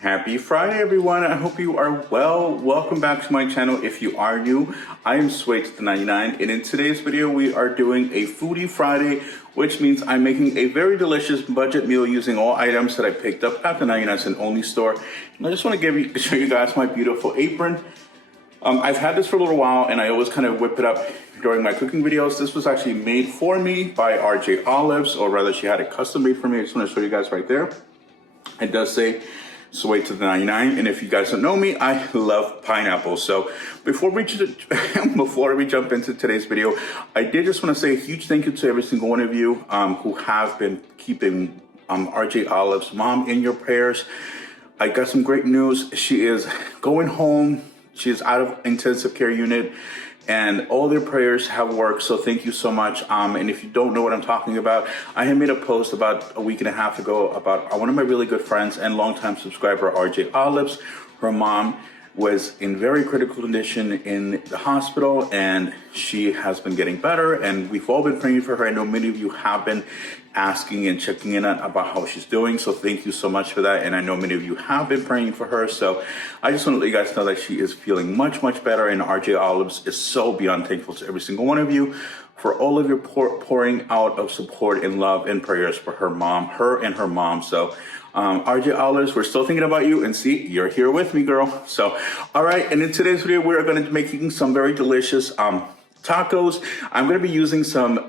Happy Friday, everyone. I hope you are well. Welcome back to my channel. If you are new, I am Sway99, and in today's video, we are doing a Foodie Friday, which means I'm making a very delicious budget meal using all items that I picked up at the 99 cent only store. And I just want to show you guys my beautiful apron. I've had this for a little while, and I always kind of whip it up during my cooking videos. This was actually made for me by RJ Olives, or rather, she had it custom made for me. I just want to show you guys right there. It does say Sway to the 99, and if you guys don't know me, I love pineapple. So before we jump into today's video, I did just want to say a huge thank you to every single one of you who have been keeping RJ Olive's mom in your prayers. I got some great news. She is going home. She is out of intensive care unit, and all their prayers have worked, so thank you so much. And if you don't know what I'm talking about, I had made a post about a week and a half ago about one of my really good friends and longtime subscriber, RJ Olives. Her mom was in very critical condition in the hospital, and she has been getting better, and we've all been praying for her. I know many of you have been asking and checking in about how she's doing, so thank you so much for that. And I know many of you have been praying for her, so I just want to let you guys know that she is feeling much better, and RJ Olives is so beyond thankful to every single one of you for all of your pouring out of support and love and prayers for her and her mom. So RJ Olives, we're still thinking about you, and see, you're here with me, girl. So all right, and in today's video, we're going to be making some very delicious tacos. I'm going to be using some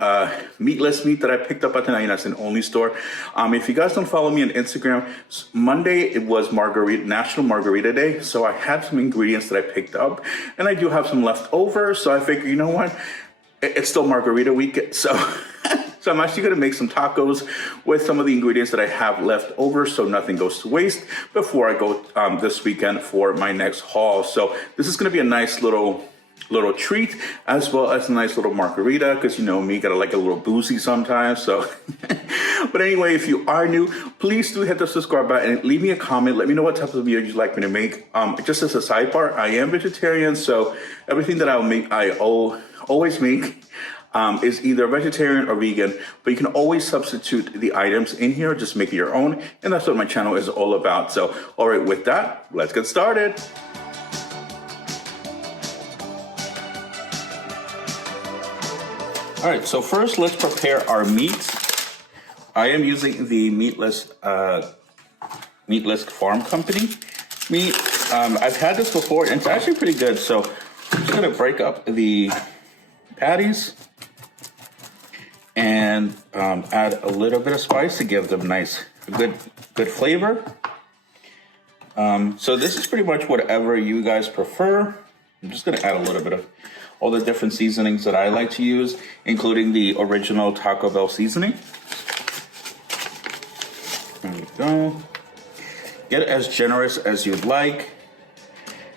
meatless meat that I picked up at the 99 cent only store. If you guys don't follow me on Instagram, Monday it was National Margarita Day, so I had some ingredients that I picked up, and I do have some left over, so I figured, you know what, it's still margarita week, so so I'm actually going to make some tacos with some of the ingredients that I have left over, so nothing goes to waste before I go this weekend for my next haul. So this is going to be a nice little treat, as well as a nice little margarita, because you know me, gotta like a little boozy sometimes. So but anyway, if you are new, please do hit the subscribe button and leave me a comment. Let me know what type of video you'd like me to make. Just as a sidebar, I am vegetarian, so everything that I'll make, I always make is either vegetarian or vegan, but you can always substitute the items in here, just make it your own, and that's what my channel is all about. So all right, with that, let's get started. All right, so first let's prepare our meat. I am using the Meatless Farm Company meat. I've had this before, and it's actually pretty good. So I'm just gonna break up the patties and add a little bit of spice to give them good flavor. So this is pretty much whatever you guys prefer. I'm just gonna add a little bit of all the different seasonings that I like to use, including the original Taco Bell seasoning. There we go. Get as generous as you'd like.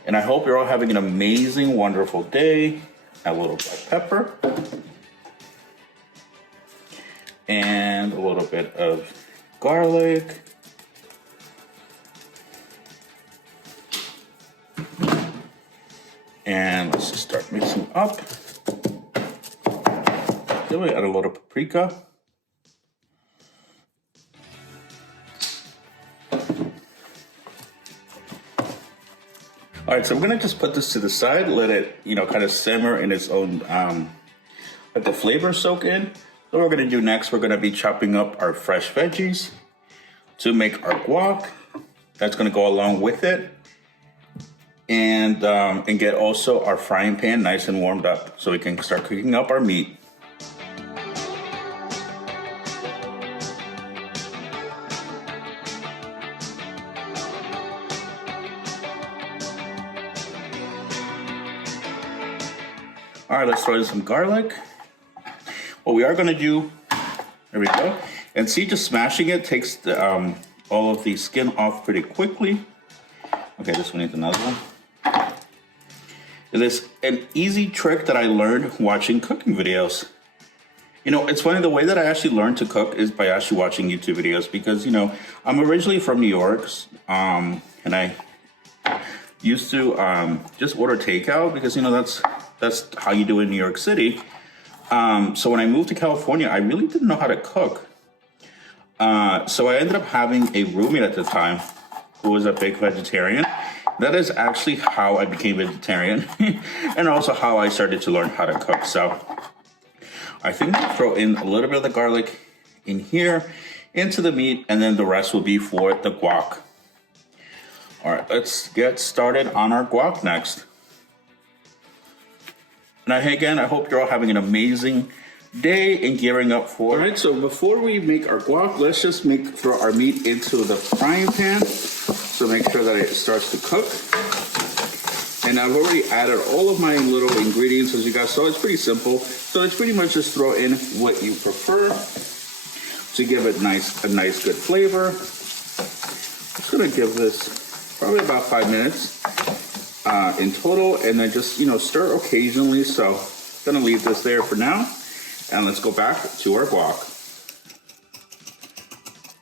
And I hope you're all having an amazing, wonderful day. Add a little black pepper. And a little bit of garlic. And let's just start mixing up. Then we add a little paprika. All right, so we're gonna just put this to the side, let it, kind of simmer in its own, let the flavor soak in. So what we're gonna do next, we're gonna be chopping up our fresh veggies to make our guac. That's gonna go along with it. And get also our frying pan nice and warmed up so we can start cooking up our meat. All right, let's throw in some garlic. What we are gonna do, there we go. And see, just smashing it takes all of the skin off pretty quickly. Okay, this one needs another one. It is an easy trick that I learned watching cooking videos. It's funny, the way that I actually learned to cook is by actually watching YouTube videos, because, I'm originally from New York, and I used to just order takeout because, that's how you do it in New York City. So when I moved to California, I really didn't know how to cook. So I ended up having a roommate at the time who was a big vegetarian. That is actually how I became vegetarian and also how I started to learn how to cook. So I think I'll throw in a little bit of the garlic in here into the meat, and then the rest will be for the guac. All right, let's get started on our guac next. Now, again, I hope you're all having an amazing day and gearing up for it. All right, so before we make our guac, let's just throw our meat into the frying pan. So make sure that it starts to cook. And I've already added all of my little ingredients, as you guys saw. It's pretty simple. So it's pretty much just throw in what you prefer to give it a nice good flavor. Just gonna give this probably about 5 minutes in total, and then just stir occasionally. So gonna leave this there for now, and let's go back to our guac.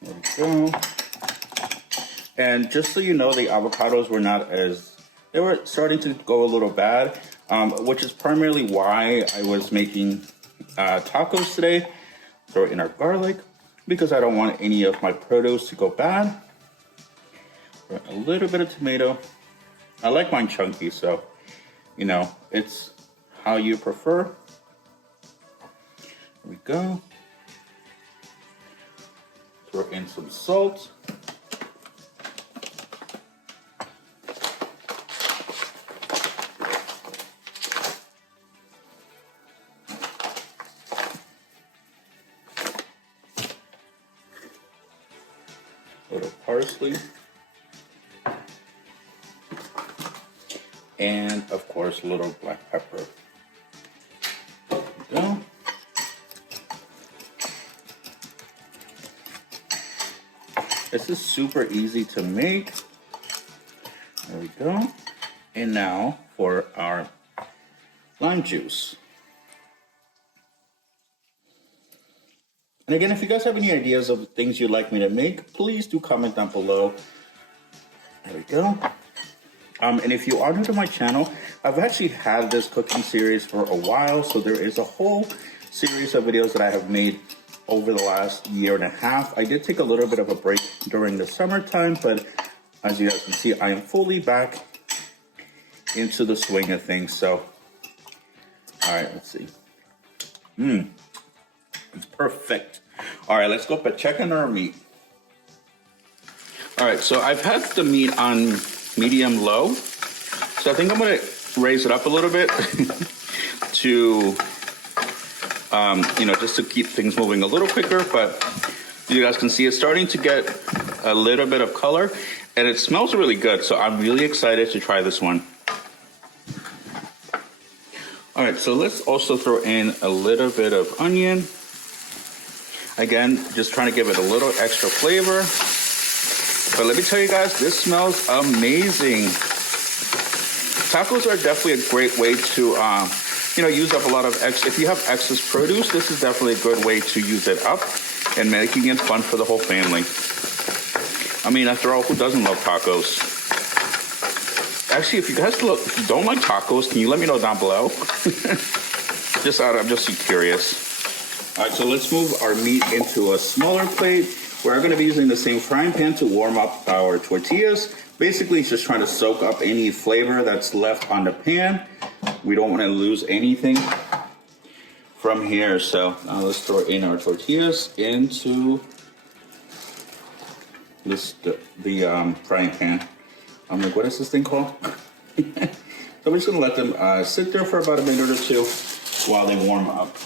There we go. And just so you know, the avocados were they were starting to go a little bad, which is primarily why I was making tacos today. Throw in our garlic, because I don't want any of my produce to go bad. A little bit of tomato. I like mine chunky, so, it's how you prefer. There we go. Throw in some salt. A little parsley. And of course, a little black pepper. There we go. This is super easy to make. There we go. And now for our lime juice. And again, if you guys have any ideas of things you'd like me to make, please do comment down below. There we go. And if you are new to my channel, I've actually had this cooking series for a while. So there is a whole series of videos that I have made over the last year and a half. I did take a little bit of a break during the summertime, but as you guys can see, I am fully back into the swing of things. So, all right, let's see. It's perfect. All right, let's go check on our meat. All right, so I've had the meat on medium low. So I think I'm gonna raise it up a little bit to, just to keep things moving a little quicker. But you guys can see it's starting to get a little bit of color, and it smells really good. So I'm really excited to try this one. All right, so let's also throw in a little bit of onion. Again, just trying to give it a little extra flavor. But let me tell you guys, this smells amazing. Tacos are definitely a great way to, use up a lot of if you have excess produce, this is definitely a good way to use it up and making it fun for the whole family. I mean, after all, who doesn't love tacos? Actually, if you don't like tacos, can you let me know down below? I'm just curious. All right, so let's move our meat into a smaller plate. We're going to be using the same frying pan to warm up our tortillas. Basically, it's just trying to soak up any flavor that's left on the pan. We don't want to lose anything from here. So now let's throw in our tortillas into the frying pan. I'm like, what is this thing called? So I'm just going to let them sit there for about a minute or two while they warm up.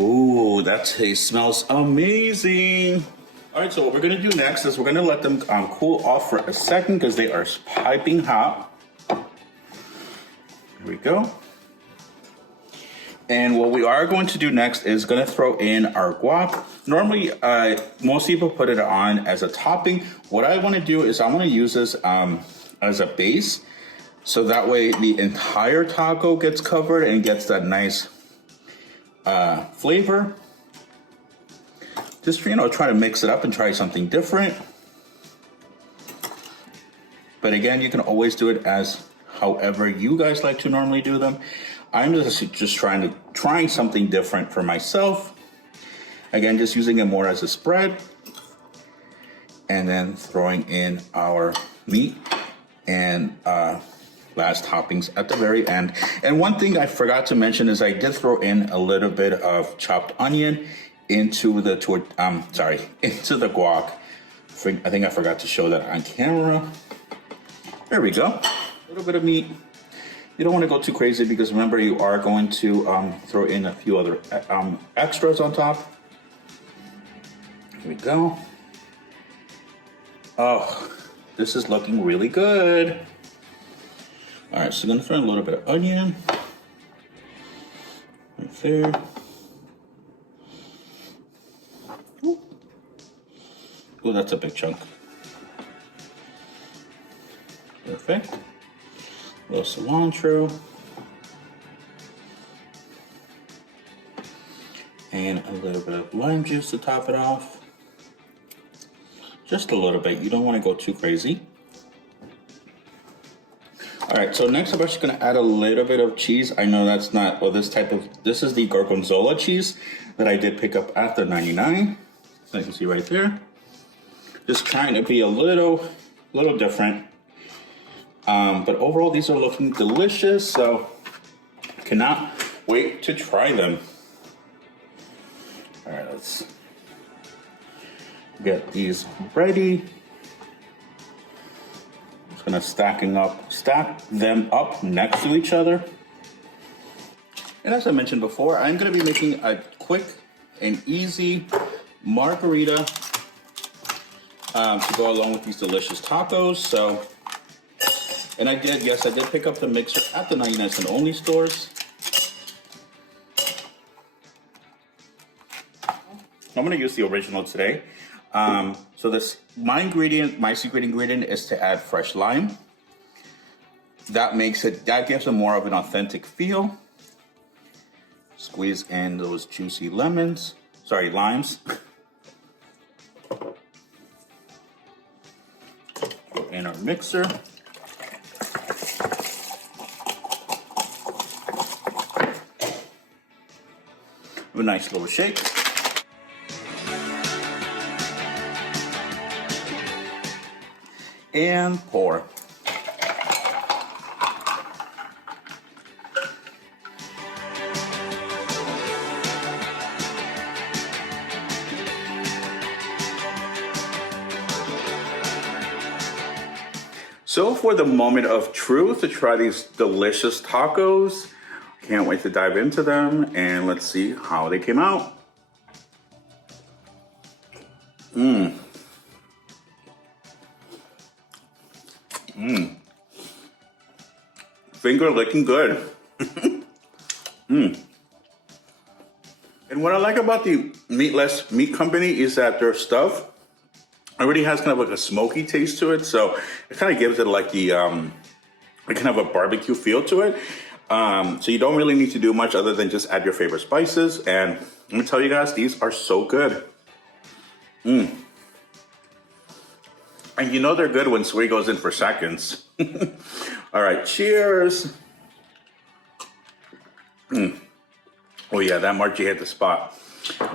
Ooh, that taste smells amazing. All right, so what we're gonna do next is we're gonna let them cool off for a second because they are piping hot. Here we go. And what we are going to do next is gonna throw in our guac. Normally, most people put it on as a topping. What I wanna do is I wanna use this as a base. So that way the entire taco gets covered and gets that nice flavor. Just, try to mix it up and try something different. But again, you can always do it as however you guys like to normally do them. I'm just trying something different for myself. Again, just using it more as a spread. and then throwing in our meat and last toppings at the very end. And one thing I forgot to mention is I did throw in a little bit of chopped onion into the into the guac. I think I forgot to show that on camera. There we go. A little bit of meat. You don't want to go too crazy because remember you are going to throw in a few other extras on top. Here we go. Oh, this is looking really good. All right, so I'm gonna throw in a little bit of onion right there. Oh, that's a big chunk. Perfect. A little cilantro. And a little bit of lime juice to top it off. Just a little bit. You don't want to go too crazy. All right, so next I'm actually gonna add a little bit of cheese. I know that's not, well, this is the Gorgonzola cheese that I did pick up at the 99. So you can see right there. Just trying to be a little different. But overall, these are looking delicious, so I cannot wait to try them. All right, let's get these ready. Just gonna stack them up next to each other. And as I mentioned before, I'm gonna be making a quick and easy margarita to go along with these delicious tacos. So, and I did pick up the mixer at the 99 cent only stores. I'm gonna use the original today. So my secret ingredient is to add fresh lime. That gives it more of an authentic feel. Squeeze in those juicy limes. In our mixer. A nice little shake. And pour. So for the moment of truth to try these delicious tacos, can't wait to dive into them and let's see how they came out. Finger licking good. And what I like about the Meatless Meat Company is that their stuff already has kind of like a smoky taste to it, so it kind of gives it like the kind of a barbecue feel to it. So you don't really need to do much other than just add your favorite spices. And let me tell you guys, these are so good. And you know they're good when Sway goes in for seconds. All right, cheers. Oh yeah, that Margie hit the spot.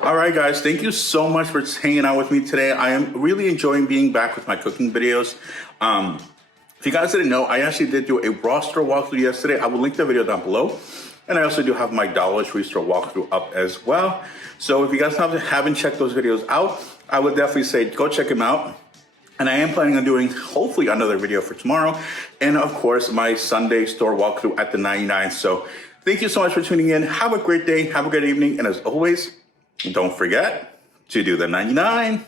All right, guys, thank you so much for hanging out with me today. I am really enjoying being back with my cooking videos. If you guys didn't know, I actually did do a raw store walkthrough yesterday. I will link the video down below. And I also do have my Dollar Tree store walkthrough up as well. So if you guys haven't checked those videos out, I would definitely say go check them out. And I am planning on doing hopefully another video for tomorrow. And of course, my Sunday store walkthrough at the 99. So thank you so much for tuning in. Have a great day. Have a great evening. And as always, don't forget to do the 99.